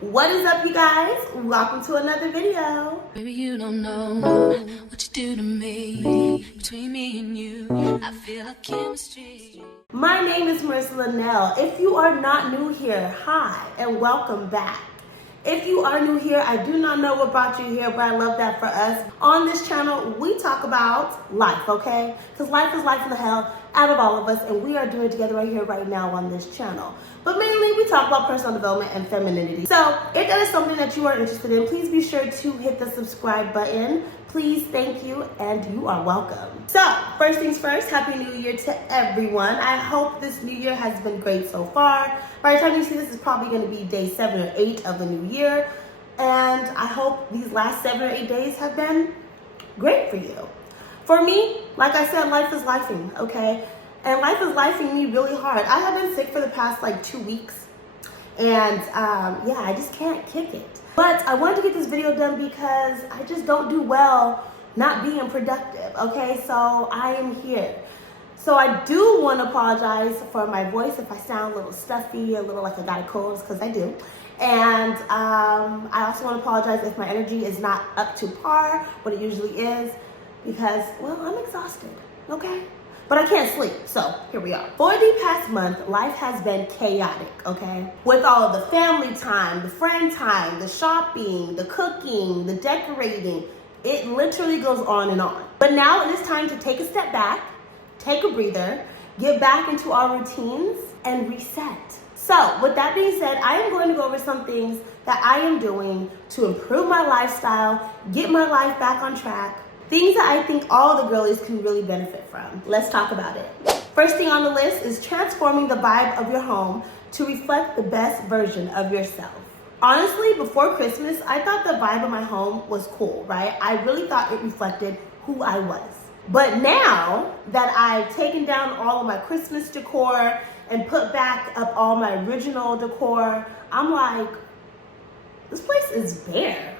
What is up, you guys? Welcome to another video. Baby, you don't know what you do to me. Between me and you, I feel like chemistry. My name is Marissa Linnell. If you are not new here, hi and welcome back. If you are new here, I do not know what brought you here, but I love that for us. On this channel, we talk about life, okay? Because life is life in the hell out of all of us, and we are doing it together right here, right now on this channel. But mainly, we talk about personal development and femininity. So, if that is something that you are interested in, please be sure to hit the subscribe button. Please, thank you, and you are welcome. So, first things first, Happy New Year to everyone. I hope this new year has been great so far. By the time you see this, it's probably going to be day 7 or 8 of the new year. And I hope these last 7 or 8 days have been great for you. For me, like I said, life is lifing, okay? And life is lifing me really hard. I have been sick for the past 2 weeks. And yeah, I just can't kick it. But I wanted to get this video done because I just don't do well not being productive, okay? So I am here. So I do want to apologize for my voice if I sound a little stuffy, a little like I got a cold, because I do. And I also want to apologize if my energy is not up to par, what it usually is, because, well, I'm exhausted, okay? But I can't sleep, so here we are. For the past month, life has been chaotic, okay? With all of the family time, the friend time, the shopping, the cooking, the decorating, it literally goes on and on. But now it is time to take a step back, take a breather, get back into our routines, and reset. So with that being said, I am going to go over some things that I am doing to improve my lifestyle, get my life back on track, things that I think all the girlies can really benefit from. Let's talk about it. First thing on the list is transforming the vibe of your home to reflect the best version of yourself. Honestly, before Christmas, I thought the vibe of my home was cool, right? I really thought it reflected who I was. But now that I've taken down all of my Christmas decor and put back up all my original decor, I'm like, this place is bare.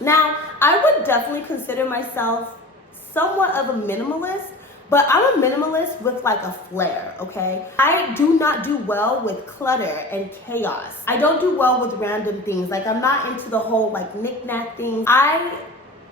Now, I would definitely consider myself somewhat of a minimalist, but I'm a minimalist with like a flair, okay? I do not do well with clutter and chaos. I don't do well with random things. Like, I'm not into the whole knick-knack things. I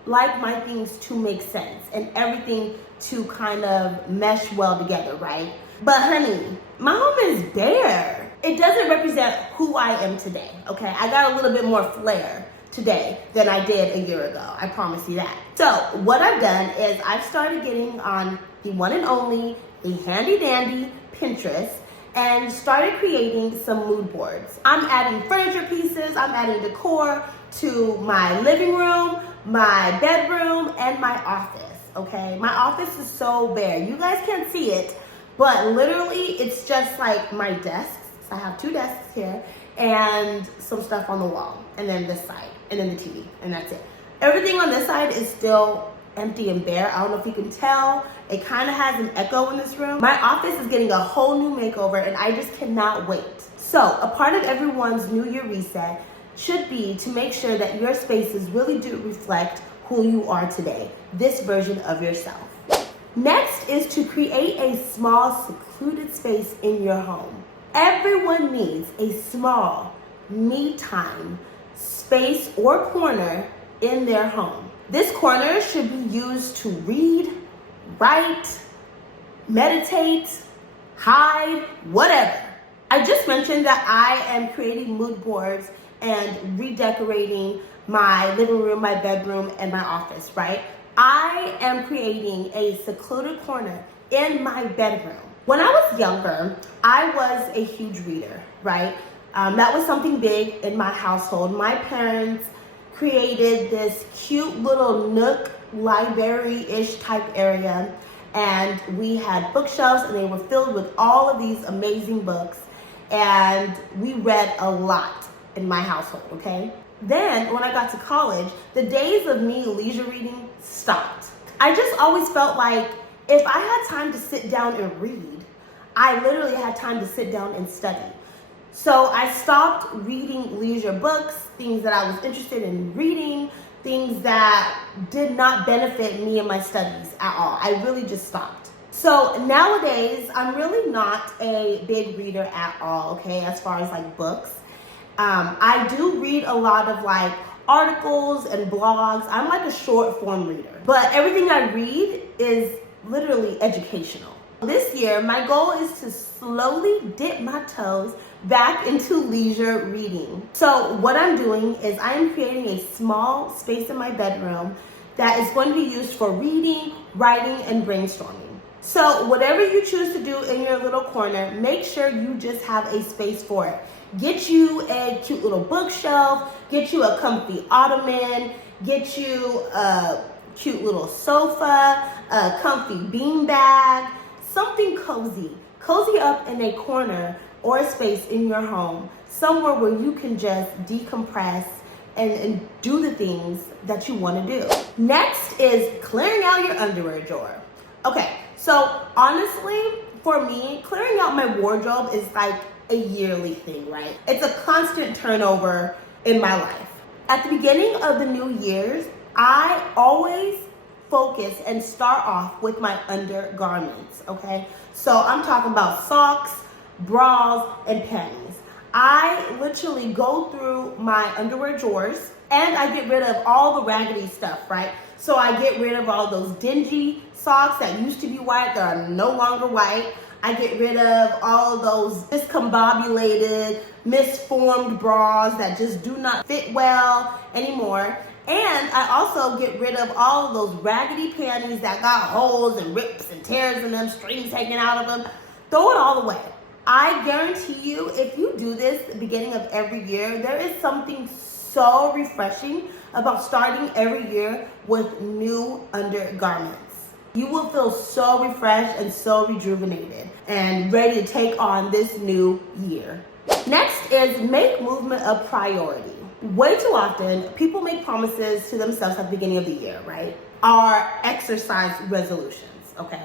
like my things to make sense and everything to kind of mesh well together, right? But honey, my home is bare. It doesn't represent who I am today, okay? I got a little bit more flair today than I did a year ago. I promise you that. So what I've done is I've started getting on the one and only, the handy dandy Pinterest, and started creating some mood boards. I'm adding furniture pieces, I'm adding decor to my living room, my bedroom, and my office, okay? My office is so bare. You guys can't see it, but literally it's just like my desks. I have 2 desks here and some stuff on the wall, and then this side, and then the TV, and that's it. Everything on this side is still empty and bare. I don't know if you can tell. It kind of has an echo in this room. My office is getting a whole new makeover, and I just cannot wait. So a part of everyone's New Year reset should be to make sure that your spaces really do reflect who you are today, this version of yourself. Next is to create a small, secluded space in your home. Everyone needs a small, me time space or corner in their home. This corner should be used to read, write, meditate, hide, whatever. I just mentioned that I am creating mood boards and redecorating my living room, my bedroom, and my office, right? I am creating a secluded corner in my bedroom. When I was younger, I was a huge reader, right? That was something big in my household. My parents created this cute little nook library-ish type area, and we had bookshelves, and they were filled with all of these amazing books, and we read a lot in my household, okay? Then when I got to college, the days of me leisure reading stopped. I just always felt like if I had time to sit down and read, I literally had time to sit down and study. So I stopped reading leisure books, things that I was interested in reading, things that did not benefit me in my studies at all. I really just stopped. So nowadays, I'm really not a big reader at all, okay, as far as like books. I do read a lot of like articles and blogs. I'm like a short form reader, but everything I read is literally educational. This year, my goal is to slowly dip my toes back into leisure reading. So what I'm doing is I am creating a small space in my bedroom that is going to be used for reading, writing, and brainstorming. So whatever you choose to do in your little corner, make sure you just have a space for it. Get you a cute little bookshelf, get you a comfy ottoman, get you a cute little sofa, a comfy beanbag, something cozy. Cozy up in a corner or a space in your home, somewhere where you can just decompress and do the things that you want to do. Next is clearing out your underwear drawer. Okay, so honestly, for me, clearing out my wardrobe is like a yearly thing, right? It's a constant turnover in my life. At the beginning of the new year's, I always focus and start off with my undergarments, okay? So I'm talking about socks, bras, and panties. I literally go through my underwear drawers and I get rid of all the raggedy stuff, right? So I get rid of all those dingy socks that used to be white that are no longer white. I get rid of all of those discombobulated, misformed bras that just do not fit well anymore. And I also get rid of all of those raggedy panties that got holes and rips and tears in them, strings hanging out of them. Throw it all away. I guarantee you, if you do this at the beginning of every year, there is something so refreshing about starting every year with new undergarments. You will feel so refreshed and so rejuvenated and ready to take on this new year. Next is make movement a priority. Way too often, people make promises to themselves at the beginning of the year, right? Our exercise resolutions, okay?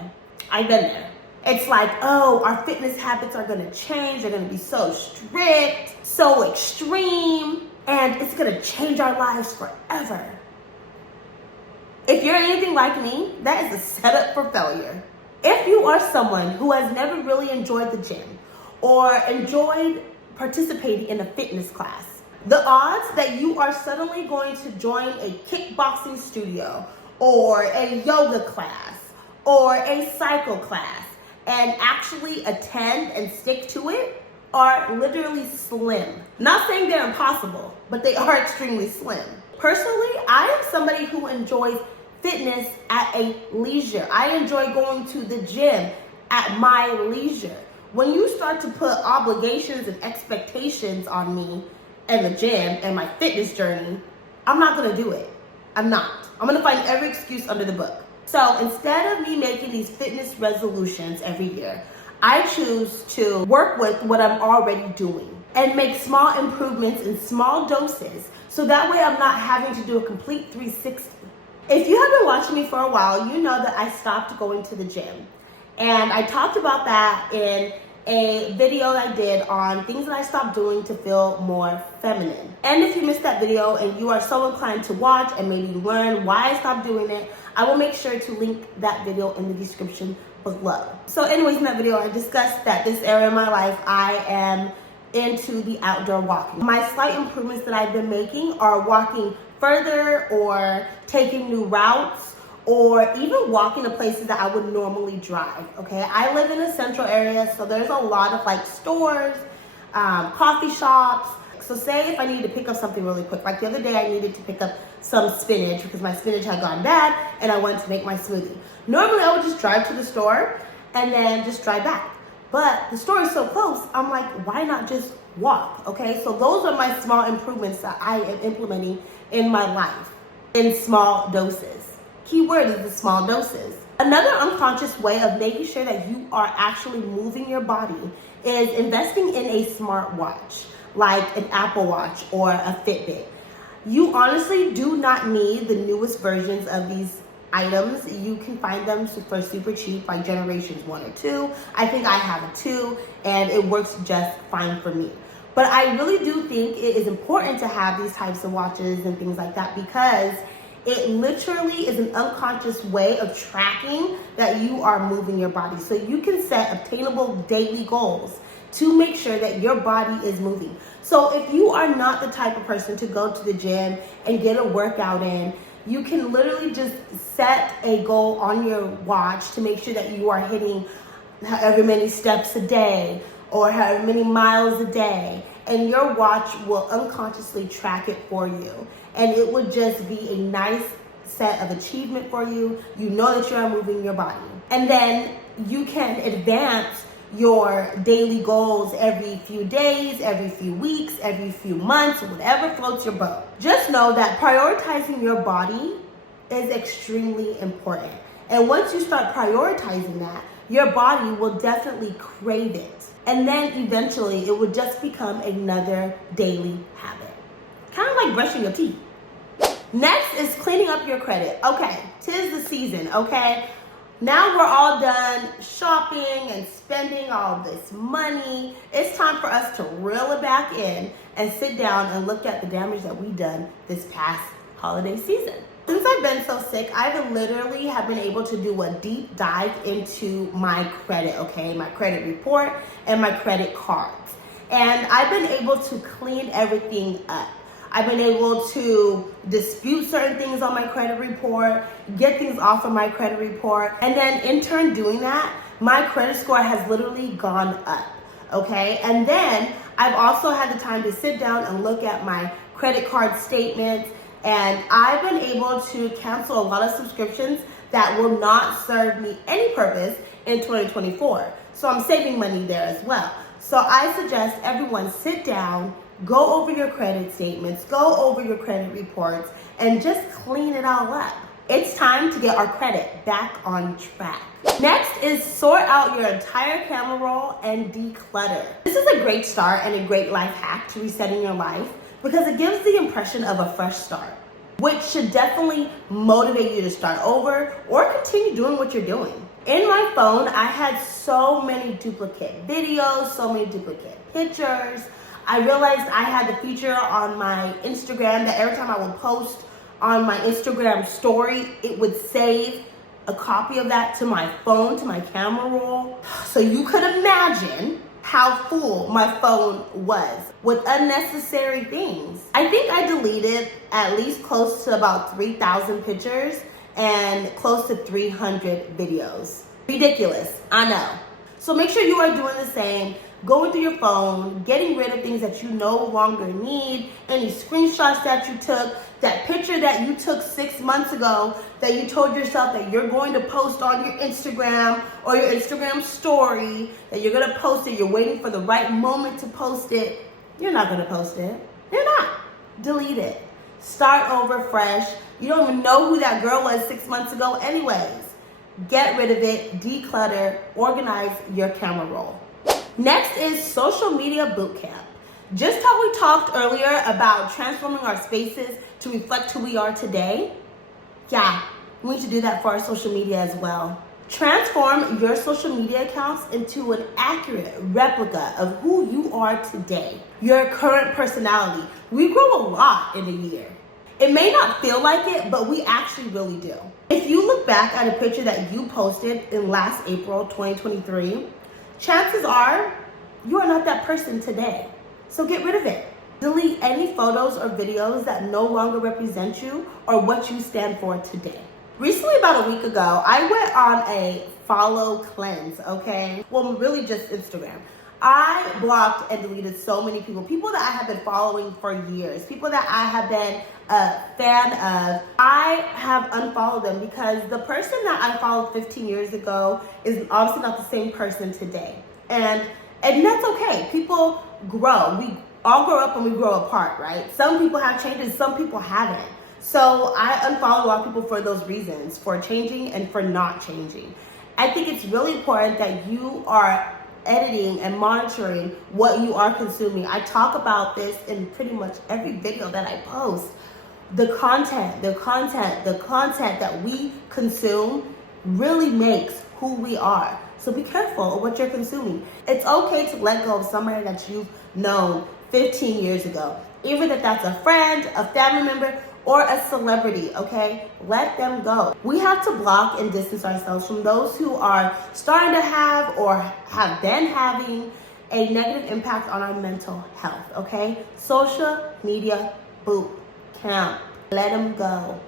I've been there. It's like, oh, our fitness habits are gonna change. They're gonna be so strict, so extreme, and it's gonna change our lives forever. If you're anything like me, that is a setup for failure. If you are someone who has never really enjoyed the gym or enjoyed participating in a fitness class, the odds that you are suddenly going to join a kickboxing studio or a yoga class or a cycle class and actually attend and stick to it are literally slim. Not saying they're impossible, but they are extremely slim. Personally, I am somebody who enjoys fitness at a leisure. I enjoy going to the gym at my leisure. When you start to put obligations and expectations on me and the gym and my fitness journey, I'm not gonna do it. I'm not. I'm gonna find every excuse under the book. So instead of me making these fitness resolutions every year, I choose to work with what I'm already doing and make small improvements in small doses so that way I'm not having to do a complete 360. If you have been watching me for a while, you know that I stopped going to the gym. And I talked about that in a video I did on things that I stopped doing to feel more feminine. And if you missed that video and you are so inclined to watch and maybe learn why I stopped doing it, I will make sure to link that video in the description below. So anyways, in that video, I discussed that this area of my life, I am into the outdoor walking. My slight improvements that I've been making are walking further or taking new routes or even walking to places that I would normally drive, okay? I live in a central area, so there's a lot of like stores, coffee shops. So say if I needed to pick up something really quick, like the other day I needed to pick up some spinach because my spinach had gone bad and I wanted to make my smoothie. Normally I would just drive to the store and then just drive back. But the store is so close, I'm like, why not just walk, okay? So those are my small improvements that I am implementing in my life in small doses. Key word is the small doses. Another unconscious way of making sure that you are actually moving your body is investing in a smartwatch, like an Apple Watch or a Fitbit. You honestly do not need the newest versions of these items. You can find them for super cheap, like generations 1 or 2. I think I have a 2 and it works just fine for me. But I really do think it is important to have these types of watches and things like that because it literally is an unconscious way of tracking that you are moving your body. So you can set obtainable daily goals to make sure that your body is moving. So if you are not the type of person to go to the gym and get a workout in, you can literally just set a goal on your watch to make sure that you are hitting however many steps a day or however many miles a day, and your watch will unconsciously track it for you. And it would just be a nice set of achievement for you. You know that you are moving your body. And then you can advance your daily goals every few days, every few weeks, every few months, whatever floats your boat. Just know that prioritizing your body is extremely important. And once you start prioritizing that, your body will definitely crave it. And then eventually it will just become another daily habit. Kind of like brushing your teeth. Next is cleaning up your credit. Okay, 'tis the season, okay? Now we're all done shopping and spending all this money. It's time for us to reel it back in and sit down and look at the damage that we've done this past holiday season. Since I've been so sick, I've literally have been able to do a deep dive into my credit, okay? My credit report and my credit cards. And I've been able to clean everything up. I've been able to dispute certain things on my credit report, get things off of my credit report, and then in turn doing that, my credit score has literally gone up, okay? And then I've also had the time to sit down and look at my credit card statements, and I've been able to cancel a lot of subscriptions that will not serve me any purpose in 2024. So I'm saving money there as well. So I suggest everyone sit down, go over your credit statements, go over your credit reports, and just clean it all up. It's time to get our credit back on track. Next is sort out your entire camera roll and declutter. This is a great start and a great life hack to resetting your life because it gives the impression of a fresh start, which should definitely motivate you to start over or continue doing what you're doing. In my phone, I had so many duplicate videos, so many duplicate pictures. I realized I had the feature on my Instagram that every time I would post on my Instagram story, it would save a copy of that to my phone, to my camera roll. So you could imagine how full my phone was with unnecessary things. I think I deleted at least close to about 3,000 pictures and close to 300 videos. Ridiculous, I know. So make sure you are doing the same. Going through your phone, getting rid of things that you no longer need, any screenshots that you took, that picture that you took 6 months ago that you told yourself that you're going to post on your Instagram or your Instagram story, that you're going to post it, you're waiting for the right moment to post it. You're not going to post it. You're not. Delete it. Start over fresh. You don't even know who that girl was 6 months ago anyways. Get rid of it, declutter, organize your camera roll. Next is social media boot camp. Just how we talked earlier about transforming our spaces to reflect who we are today, yeah, we need to do that for our social media as well. Transform your social media accounts into an accurate replica of who you are today, your current personality. We grow a lot in a year. It may not feel like it, but we actually really do. If you look back at a picture that you posted in last April 2023, chances are you are not that person today. So get rid of it. Delete any photos or videos that no longer represent you or what you stand for today. Recently, about a week ago, I went on a follow cleanse, okay? Well, really just Instagram. I blocked and deleted so many people that I have been following for years, people that I have been a fan of. I have unfollowed them because the person that I followed 15 years ago is obviously not the same person today. And that's okay. People grow. We all grow up and we grow apart, right? Some people have changed, some people haven't. So I unfollow a lot of people for those reasons, for changing and for not changing. I think it's really important that you are editing and monitoring what you are consuming. I talk about this in pretty much every video that I post. The content that we consume really makes who we are. So be careful of what you're consuming. It's okay to let go of somebody that you've known 15 years ago. Even if that's a friend, a family member, or a celebrity, okay? Let them go. We have to block and distance ourselves from those who are starting to have or have been having a negative impact on our mental health, okay? Social media boot camp. Let them go.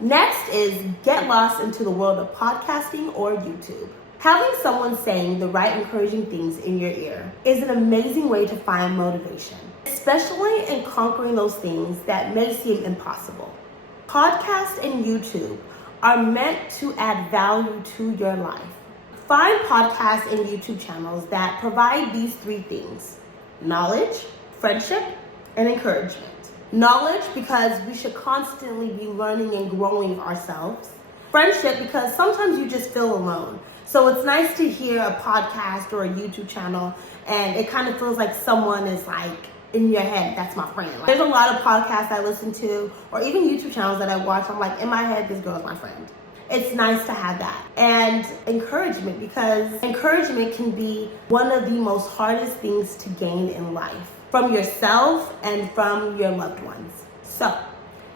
Next is get lost into the world of podcasting or YouTube. Having someone saying the right encouraging things in your ear is an amazing way to find motivation, especially in conquering those things that may seem impossible. Podcasts and YouTube are meant to add value to your life. Find podcasts and YouTube channels that provide these three things: knowledge, friendship, and encouragement. Knowledge, because we should constantly be learning and growing ourselves. Friendship, because sometimes you just feel alone. So it's nice to hear a podcast or a YouTube channel and it kind of feels like someone is like in your head. That's my friend. Like, there's a lot of podcasts I listen to or even YouTube channels that I watch. I'm like, in my head, this girl's my friend. It's nice to have that. And encouragement, because encouragement can be one of the most hardest things to gain in life, from yourself and from your loved ones. So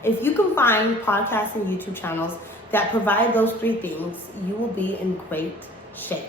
if you can find podcasts and YouTube channels that provide those three things, you will be in great shape.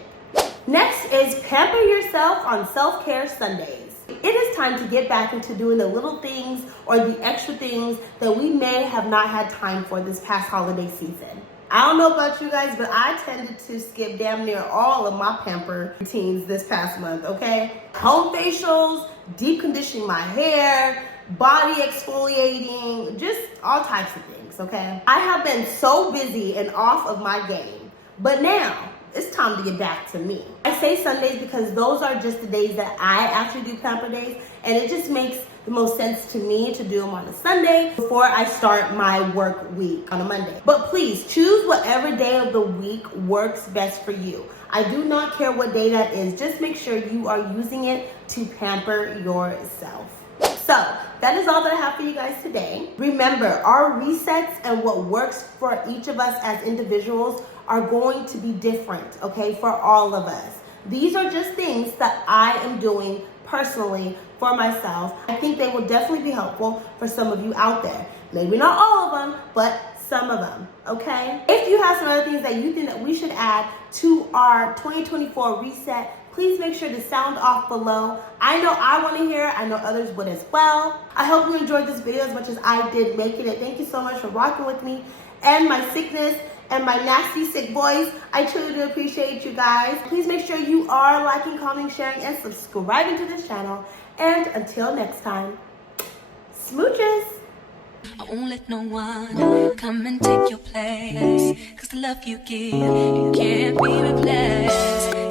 Next is pamper yourself on self-care Sundays. It is time to get back into doing the little things or the extra things that we may have not had time for this past holiday season. I don't know about you guys, but I tended to skip damn near all of my pamper routines this past month, okay? Home facials, deep conditioning my hair, body exfoliating, just all types of things, okay? I have been so busy and off of my game, but now it's time to get back to me. I say Sundays because those are just the days that I actually do pamper days, and it just makes the most sense to me to do them on a Sunday before I start my work week on a Monday. But please choose whatever day of the week works best for you. I do not care what day that is. Just make sure you are using it to pamper yourself. So that is all that I have for you guys today. Remember, our resets and what works for each of us as individuals are going to be different, okay, for all of us. These are just things that I am doing personally for myself. I think they will definitely be helpful for some of you out there. Maybe not all of them, but some of them, okay? If you have some other things that you think that we should add to our 2024 reset, please make sure to sound off below. I know I want to hear it. I know others would as well. I hope you enjoyed this video as much as I did making it. Thank you so much for rocking with me and my sickness and my nasty sick voice. I truly do appreciate you guys. Please make sure you are liking, commenting, sharing, and subscribing to this channel. And until next time, smooches. I won't let no one come and take your place, 'cause the love you give, it can't be replaced.